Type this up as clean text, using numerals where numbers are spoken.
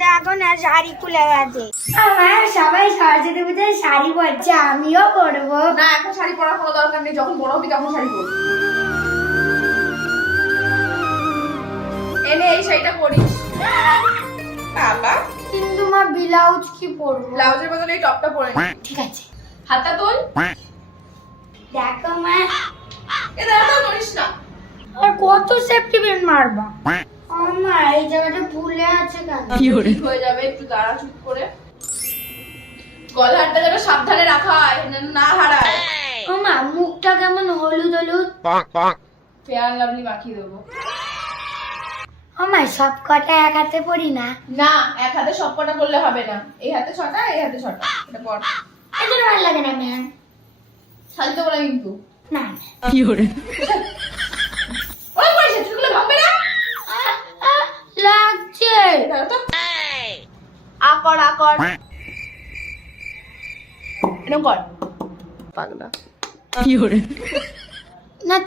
দেখো না শাড়ি খুলে গেছে। আমার সবাই সরস্বতী পুজোয় শাড়ি পরছে, আমিও পরবো। না এখন শাড়ি পরার কোনো দরকার নেই, যখন বড় হবি তখন শাড়ি পরবি। এনে এই শাড়িটা পরিস বাবা। কিন্তু মা ব্লাউজ কি পরবো? ব্লাউজের বদলে এই টপটা পরে নে। ঠিক আছে, হাতটা তোল। দেখো মা এ দাঁড়া করিস না। আর কত সেফটি পিন মারবা? মা এই জায়গাটা ফুলে আছে কেন? ঠিক হয়ে যাবে, একটু দাঁড়া চুপ করে। গলারটা যেন সাবধানে রাখা হয়, যেন না হারায়। মা মুখটা কেমন হলুদ হলুদ। ফেয়ার লাভলি মাখিয়ে দেবো। মা সব কটা এক হাতে পরি না? না এক হাতে সব কটা করলে হবে না, এই হাতে 6টা এই হাতে 6টা। এটা পর। এত ভালো লাগে না ম্যাম। সাজিতে বলে কিন্তু না ওই পয়সা চুলগুলো ভাঙবে না। লাগছে। দাঁড়া তো। আকর আকর এরকম কর পাগলা। না